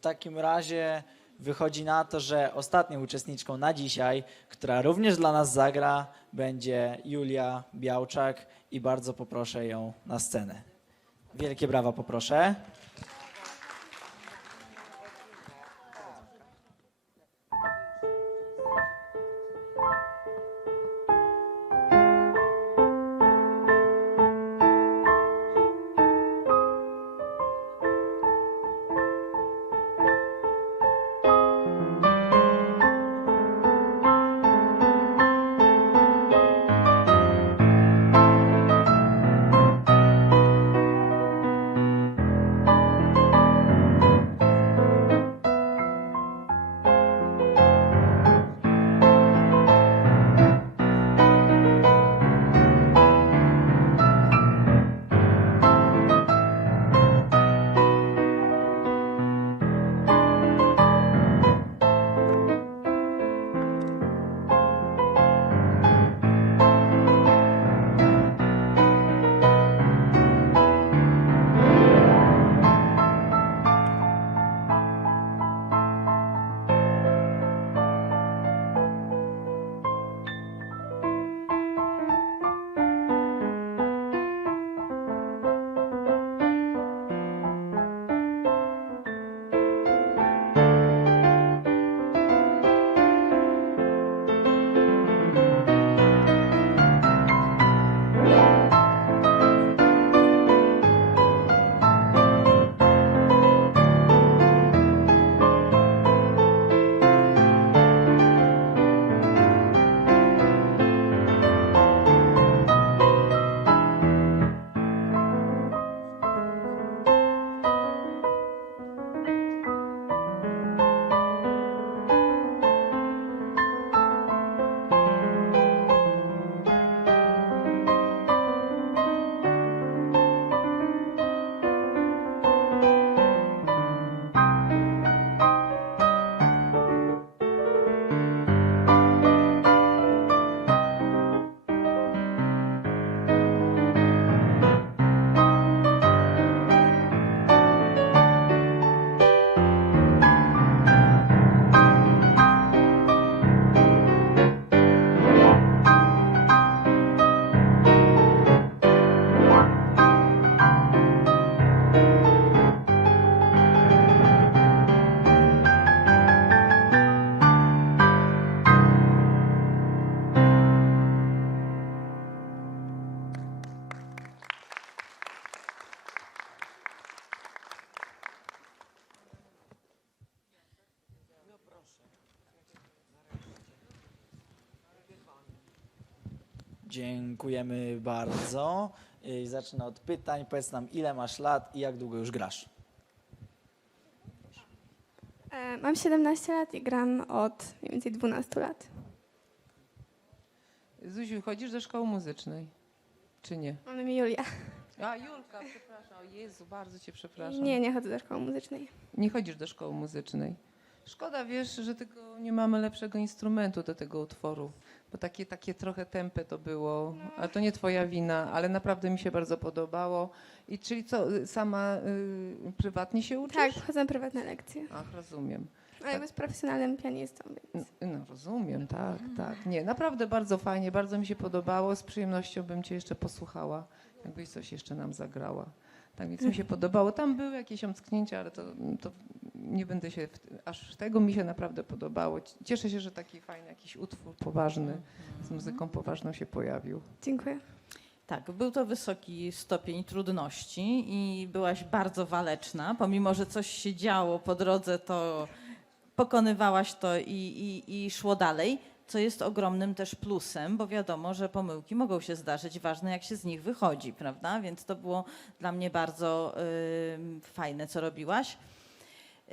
takim razie wychodzi na to, że ostatnią uczestniczką na dzisiaj, która również dla nas zagra, będzie Julia Białczak i bardzo poproszę ją na scenę. Wielkie brawa poproszę. Dziękujemy bardzo. Y, Zacznę od pytań. Powiedz nam, ile masz lat i jak długo już grasz? E, Mam 17 lat i gram od mniej więcej 12 lat. Zuziu, chodzisz do szkoły muzycznej? Czy nie? Mam na imię Julia. A, Julka, przepraszam. O Jezu, bardzo cię przepraszam. Nie, nie chodzę do szkoły muzycznej. Nie chodzisz do szkoły muzycznej. Szkoda, wiesz, że tego nie mamy lepszego instrumentu do tego utworu, bo takie, takie trochę tempe to było, ale to nie twoja wina, ale naprawdę mi się bardzo podobało. I czyli co, sama y, prywatnie się uczysz? Tak, chodzę na prywatne lekcje. Ach, rozumiem. Ale Tak. bez profesjonalnym pianistą, No, więc no rozumiem, tak, tak. Nie, naprawdę bardzo fajnie, bardzo mi się podobało. Z przyjemnością bym cię jeszcze posłuchała, jakbyś coś jeszcze nam zagrała. Tak więc mi się podobało. Tam były jakieś omsknięcia, ale to, to nie będę się, aż tego mi się naprawdę podobało. Cieszę się, że taki fajny jakiś utwór poważny z muzyką poważną się pojawił. dziękuję. Tak, był to wysoki stopień trudności i byłaś bardzo waleczna. Pomimo, że coś się działo po drodze, to pokonywałaś to i, i, i szło dalej, co jest ogromnym też plusem, bo wiadomo, że pomyłki mogą się zdarzyć, ważne jak się z nich wychodzi, prawda? Więc to było dla mnie bardzo y, fajne, co robiłaś.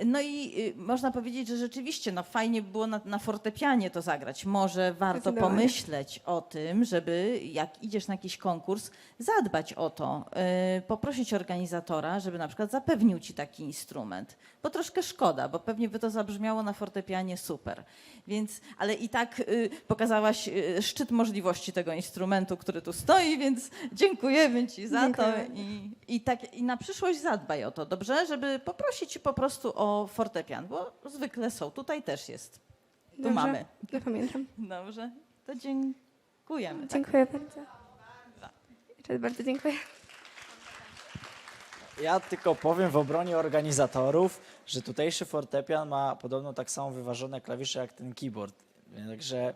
No i y, można powiedzieć, że rzeczywiście no, fajnie by było na, na fortepianie to zagrać. Może warto Zdecydowanie. pomyśleć o tym, żeby jak idziesz na jakiś konkurs, zadbać o to, y, poprosić organizatora, żeby na przykład zapewnił ci taki instrument. Bo troszkę szkoda, bo pewnie by to zabrzmiało na fortepianie super. Więc, ale i tak y, pokazałaś y, szczyt możliwości tego instrumentu, który tu stoi, więc dziękujemy ci za to Dziękuję. i, i, tak, i na przyszłość zadbaj o to, dobrze? Żeby poprosić po prostu o o fortepian, bo zwykle są. Tutaj też jest. Tu Dobrze, mamy. Zapamiętam. Dobrze, to dziękujemy. Tak? Dziękuję bardzo. Jeszcze bardzo dziękuję. Ja tylko powiem w obronie organizatorów, że tutejszy fortepian ma podobno tak samo wyważone klawisze jak ten keyboard. Także